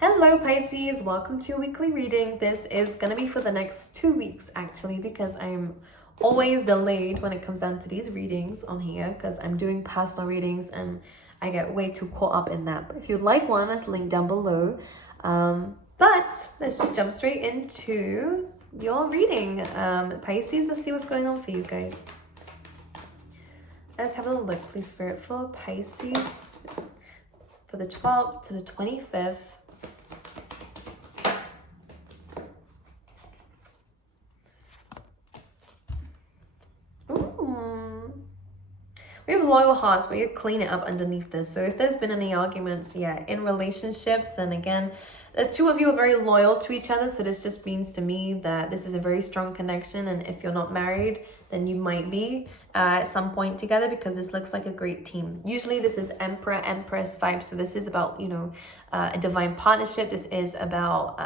Hello Pisces, welcome to your weekly reading. This is going to be for the next 2 weeks actually, because I'm always delayed when it comes down to these readings on here because I'm doing personal readings and I get way too caught up in that. But if you'd like one, it's linked down below. But let's just jump straight into your reading. Pisces, let's see what's going on for you guys. Let's have a look, please, Spirit, for Pisces for the 12th to the 25th. We have loyal hearts, but you clean it up underneath this. So if there's been any arguments, in relationships, then again, the two of you are very loyal to each other. So this just means to me that this is a very strong connection. And if you're not married, then you might be at some point together, because this looks like a great team. Usually this is Emperor, Empress vibe. So this is about, a divine partnership. This is about,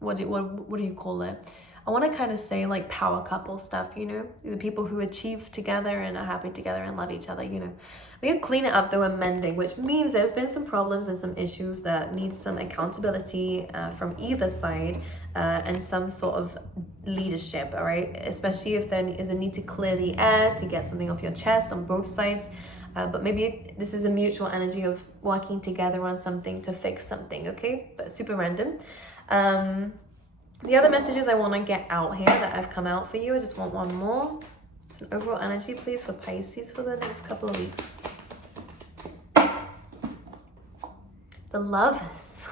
what do you call it? I want to kind of say like power couple stuff, the people who achieve together and are happy together and love each other, We can clean it up though and mending, which means there's been some problems and some issues that need some accountability from either side and some sort of leadership, all right? Especially if there is a need to clear the air, to get something off your chest on both sides. But maybe this is a mutual energy of working together on something to fix something, okay? But super random. The other messages I want to get out here that I've come out for you, I just want one more. An overall energy, please, for Pisces for the next couple of weeks. The Lovers.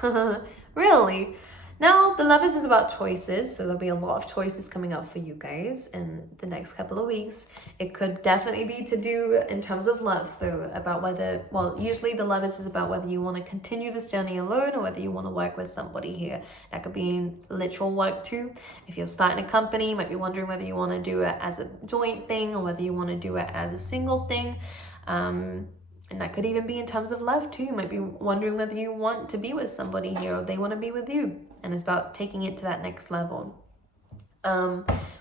Really? Now, the Lovers is about choices, so there'll be a lot of choices coming up for you guys in the next couple of weeks. It could definitely be to do in terms of love, though, about whether, usually the Lovers is about whether you want to continue this journey alone or whether you want to work with somebody here. That could be in literal work too. If you're starting a company, you might be wondering whether you want to do it as a joint thing or whether you want to do it as a single thing. And that could even be in terms of love too. You might be wondering whether you want to be with somebody here or they want to be with you. And it's about taking it to that next level,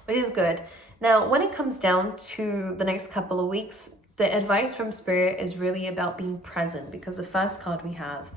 which is good. Now, when it comes down to the next couple of weeks, the advice from Spirit is really about being present, because the first card we have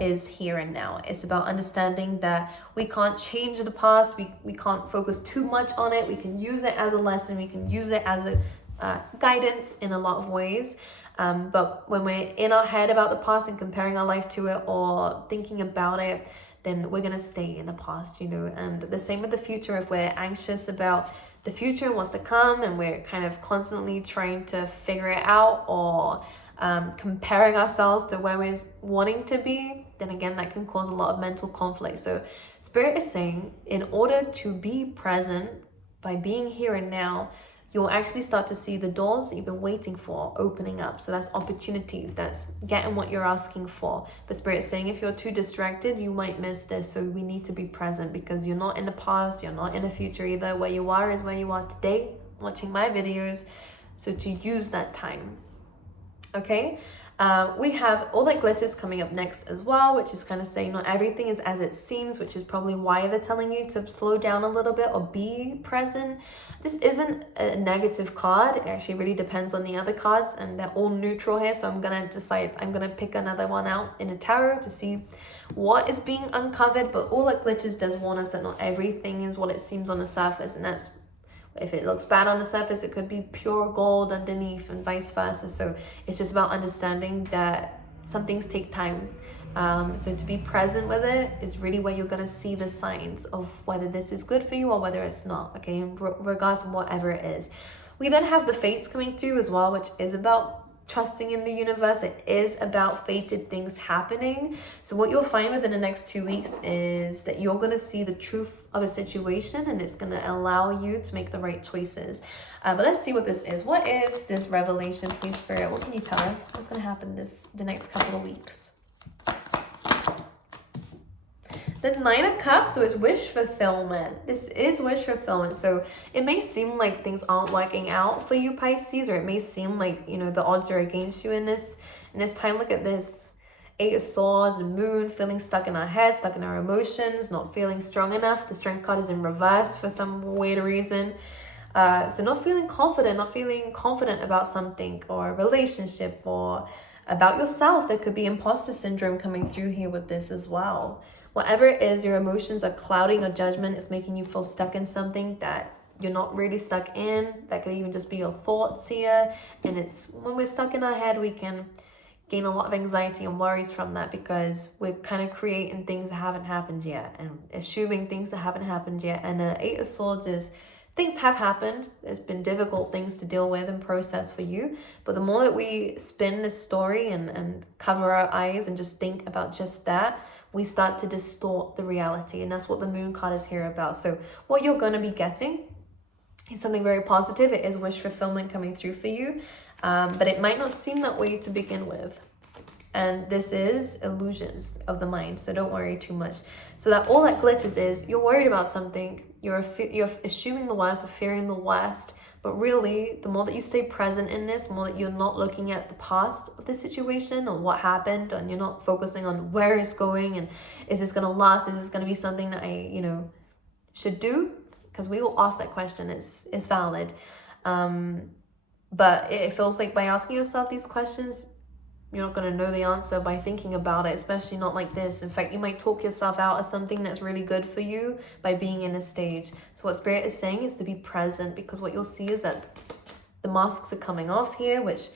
is here and now. It's about understanding that we can't change the past. We can't focus too much on it. We can use it as a lesson. We can use it as a guidance in a lot of ways. But when we're in our head about the past and comparing our life to it or thinking about it, then we're going to stay in the past, and the same with the future. If we're anxious about the future and what's to come and we're kind of constantly trying to figure it out or comparing ourselves to where we're wanting to be, then again, that can cause a lot of mental conflict. So Spirit is saying, in order to be present by being here and now, you'll actually start to see the doors that you've been waiting for opening up. So that's opportunities, that's getting what you're asking for. But Spirit's saying if you're too distracted, you might miss this. So we need to be present, because you're not in the past, you're not in the future either. Where you are is where you are today, watching my videos. So to use that time, okay? We have All That Glitters coming up next as well, which is kind of saying not everything is as it seems, which is probably why they're telling you to slow down a little bit or be present. This isn't a negative card. It actually really depends on the other cards, and they're all neutral here. So I'm going to pick another one out in a tarot to see what is being uncovered. But All That Glitters does warn us that not everything is what it seems on the surface, and that's, if it looks bad on the surface, it could be pure gold underneath, and vice versa. So it's just about understanding that some things take time. So to be present with it is really where you're going to see the signs of whether this is good for you or whether it's not, okay, regardless of whatever it is. We then have the Fates coming through as well, which is about trusting in the universe. It is about fated things happening. So what you'll find within the next 2 weeks is that you're going to see the truth of a situation, and it's going to allow you to make the right choices. But let's see what this is. What is this revelation, please, Spirit? What can you tell us? What's going to happen the next couple of weeks? The Nine of Cups, so it's wish fulfillment. This is wish fulfillment. So it may seem like things aren't working out for you, Pisces, or it may seem like, the odds are against you in this time. Look at this. 8 of Swords and Moon, feeling stuck in our head, stuck in our emotions, not feeling strong enough. The Strength card is in reverse for some weird reason. So not feeling confident about something or a relationship or about yourself. There could be imposter syndrome coming through here with this as well. Whatever it is, your emotions are clouding your judgment. It's making you feel stuck in something that you're not really stuck in. That could even just be your thoughts here. And it's when we're stuck in our head, we can gain a lot of anxiety and worries from that, because we're kind of creating things that haven't happened yet and assuming things that haven't happened yet. And the Eight of Swords is things have happened. It's been difficult things to deal with and process for you. But the more that we spin this story and cover our eyes and just think about just that, we start to distort the reality. And that's what the Moon card is here about. So what you're going to be getting is something very positive. It is wish fulfillment coming through for you. But it might not seem that way to begin with. And this is illusions of the mind. So don't worry too much. So that all that glitters is you're worried about something. You're assuming the worst or fearing the worst. But really, the more that you stay present in this, the more that you're not looking at the past of the situation or what happened, and you're not focusing on where it's going and is this going to last? Is this going to be something that I, should do? Because we will ask that question. It's valid. But it feels like by asking yourself these questions, you're not going to know the answer by thinking about it, especially not like this. In fact, you might talk yourself out of something that's really good for you by being in a stage. So what Spirit is saying is to be present, because what you'll see is that the masks are coming off here, which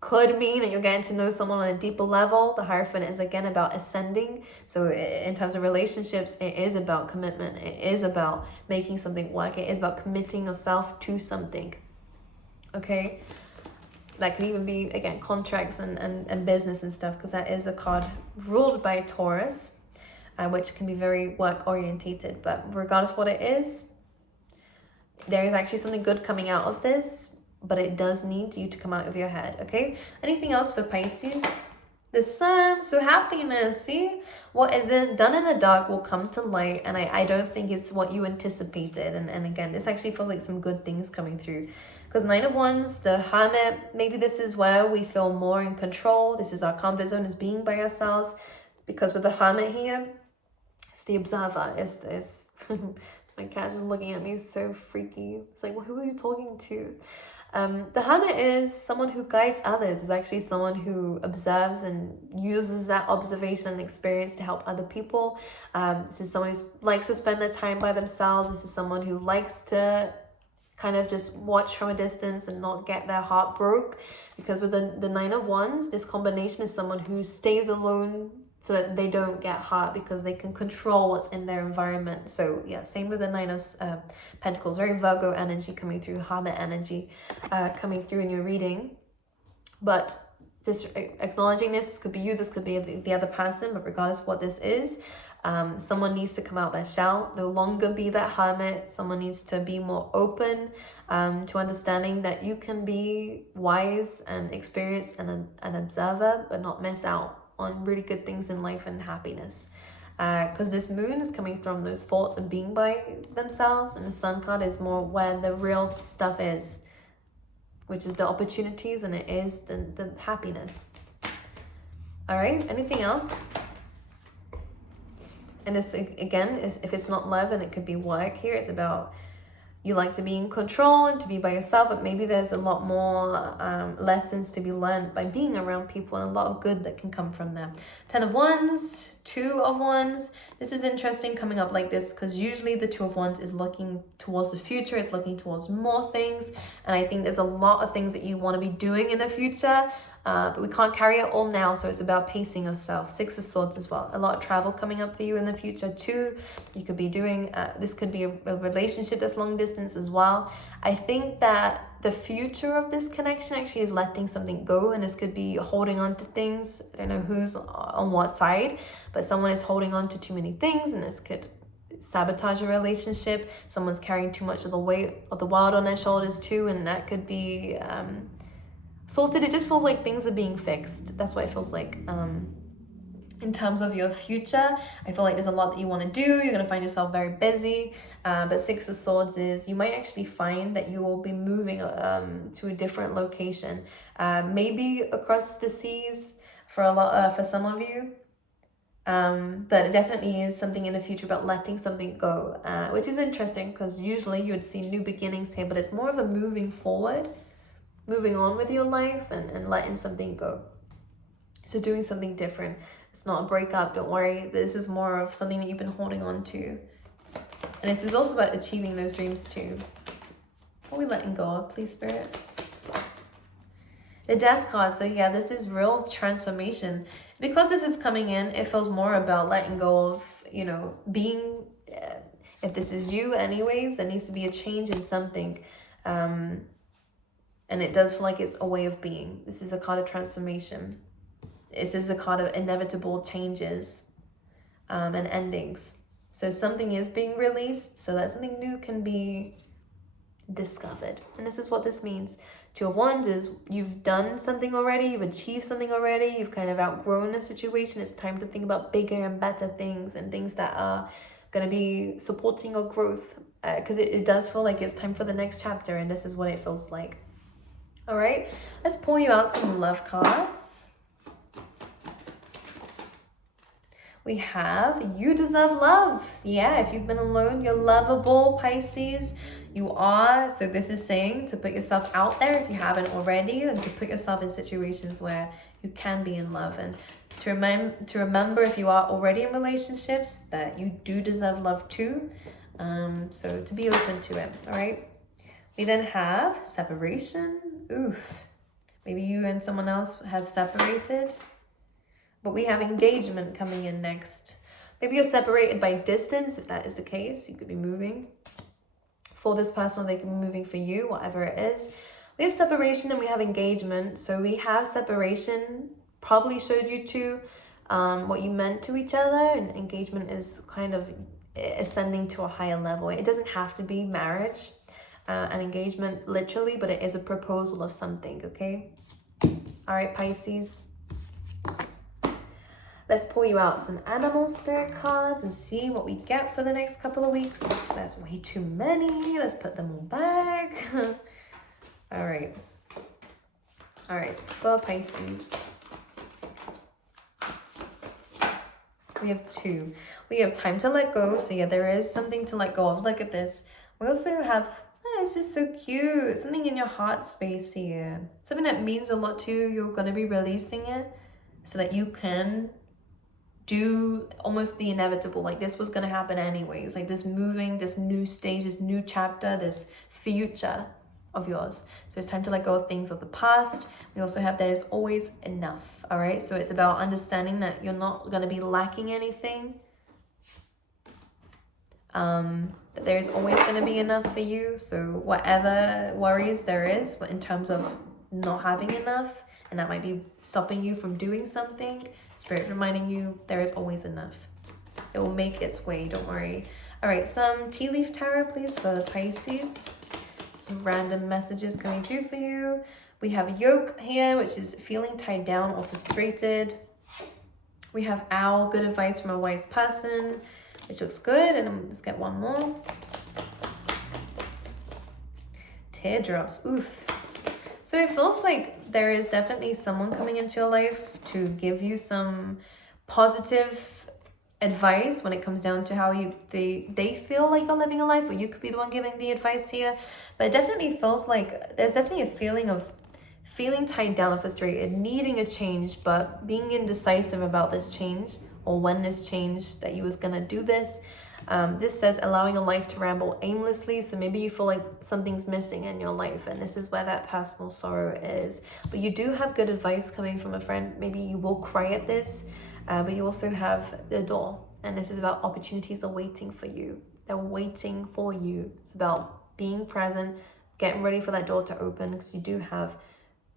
could mean that you're getting to know someone on a deeper level. The Hierophant is again about ascending. So in terms of relationships, it is about commitment. It is about making something work. It is about committing yourself to something. Okay? That could even be, again, contracts and business and stuff, because that is a card ruled by Taurus, which can be very work orientated. But regardless of what it is, there is actually something good coming out of this, but it does need you to come out of your head, okay? Anything else for Pisces? The Sun, so happiness, see? What is it done in the dark will come to light, and I don't think it's what you anticipated. And again, this actually feels like some good things coming through. Because 9 of Wands, the Hermit, maybe this is where we feel more in control. This is our comfort zone, is being by ourselves. Because with the Hermit here, it's the observer. It's my cat's just looking at me so freaky. It's like, well, who are you talking to? The Hermit is someone who guides others. It's actually someone who observes and uses that observation and experience to help other people. This is someone who likes to spend their time by themselves. This is someone who likes to kind of just watch from a distance and not get their heart broke. Because with the 9 of Wands, this combination is someone who stays alone so that they don't get hurt, because they can control what's in their environment. So yeah, same with the 9 of Pentacles, very Virgo energy coming through, Hermit energy coming through in your reading. But just acknowledging this could be you, this could be the other person, but regardless of what this is, someone needs to come out their shell, no longer be that hermit. Someone needs to be more open to understanding that you can be wise and experienced and an observer, but not miss out on really good things in life and happiness. Because this moon is coming from those thoughts and being by themselves, and the Sun card is more where the real stuff is, which is the opportunities, and it is the happiness. All right, anything else? And it's, again, if it's not love, and it could be work here, it's about you like to be in control and to be by yourself, but maybe there's a lot more lessons to be learned by being around people, and a lot of good that can come from them. 10 of Wands, 2 of Wands. This is interesting coming up like this, because usually the 2 of Wands is looking towards the future, it's looking towards more things, and I think there's a lot of things that you want to be doing in the future. But we can't carry it all now, so it's about pacing yourself. 6 of Swords as well. A lot of travel coming up for you in the future too. You could be doing, this could be a relationship that's long distance as well. I think that the future of this connection actually is letting something go, and this could be holding on to things. I don't know who's on what side, but someone is holding on to too many things, and this could sabotage a relationship. Someone's carrying too much of the weight of the world on their shoulders too, and that could be sorted. It just feels like things are being fixed. That's what it feels like. In terms of your future, I feel like there's a lot that you want to do. You're going to find yourself very busy. But 6 of Swords is you might actually find that you will be moving to a different location. Maybe across the seas for a lot for some of you. But it definitely is something in the future about letting something go, which is interesting, because usually you would see new beginnings here, but it's more of a moving forward, moving on with your life and letting something go. So doing something different. It's not a breakup, don't worry. This is more of something that you've been holding on to. And this is also about achieving those dreams too. What are we letting go of, please, Spirit? The Death card. So yeah, this is real transformation. Because this is coming in, it feels more about letting go of, you know, being... if this is you anyways, there needs to be a change in something. And it does feel like it's a way of being. This is a card of transformation. This is a card of inevitable changes and endings. So something is being released so that something new can be discovered. And this is what this means. Two of Wands is you've done something already, you've achieved something already, you've kind of outgrown a situation. It's time to think about bigger and better things and things that are going to be supporting your growth. Because it does feel like it's time for the next chapter, and this is what it feels like. All right, let's pull you out some love cards. We have you deserve love. Yeah, if you've been alone, you're lovable, Pisces. You are. So this is saying to put yourself out there if you haven't already, and to put yourself in situations where you can be in love, and to remember if you are already in relationships that you do deserve love too. So to be open to it. All right. We then have separation. Oof. Maybe you and someone else have separated. But we have engagement coming in next. Maybe you're separated by distance. If that is the case, you could be moving for this person, or they can be moving for you, whatever it is. We have separation and we have engagement. So we have separation probably showed you to what you meant to each other, and engagement is kind of ascending to a higher level. It doesn't have to be marriage and engagement literally, but it is a proposal of something, okay? All right, Pisces. Let's pull you out some animal spirit cards and see what we get for the next couple of weeks. That's way too many. Let's put them all back. All right. All right, for Pisces. We have two. We have time to let go. So yeah, there is something to let go of. Look at this. We also have, this is so cute. Something in your heart space here. Something that means a lot to you. You're going to be releasing it so that you can do almost the inevitable. Like this was going to happen anyways. Like this moving, this new stage, this new chapter, this future of yours. So it's time to let go of things of the past. We also have there's always enough. All right. So it's about understanding that you're not going to be lacking anything. That there's always going to be enough for you. So whatever worries there is, but in terms of not having enough, and that might be stopping you from doing something, Spirit reminding you there is always enough. It will make its way, don't worry. All right, some tea leaf tarot, please, for the Pisces. Some random messages coming through for you. We have yoke here, which is feeling tied down or frustrated. We have owl, good advice from a wise person, which looks good. And let's get one more. Teardrops, oof. So it feels like there is definitely someone coming into your life to give you some positive advice when it comes down to how they feel like you're living a life, or you could be the one giving the advice here. But it definitely feels like there's definitely a feeling of feeling tied down or frustrated, needing a change, but being indecisive about this change or when this change that you was gonna do this. This says allowing a life to ramble aimlessly. So maybe you feel like something's missing in your life, and this is where that personal sorrow is. But you do have good advice coming from a friend. Maybe you will cry at this, but you also have the door, and this is about opportunities are waiting for you. They're waiting for you. It's about being present, getting ready for that door to open, because you do have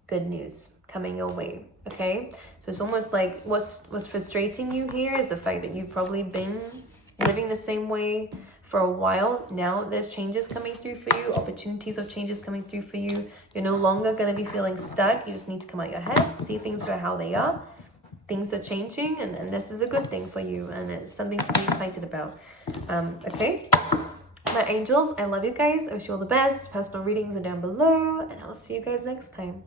good news coming your way. Okay, so it's almost like what's frustrating you here is the fact that you've probably been living the same way for a while. Now there's changes coming through for you, opportunities of changes coming through for you. You're no longer going to be feeling stuck. You just need to come out your head, see things for how they are. Things are changing, and this is a good thing for you, and it's something to be excited about. Okay, my angels, I love you guys. I wish you all the best. Personal readings are down below, and I'll see you guys next time.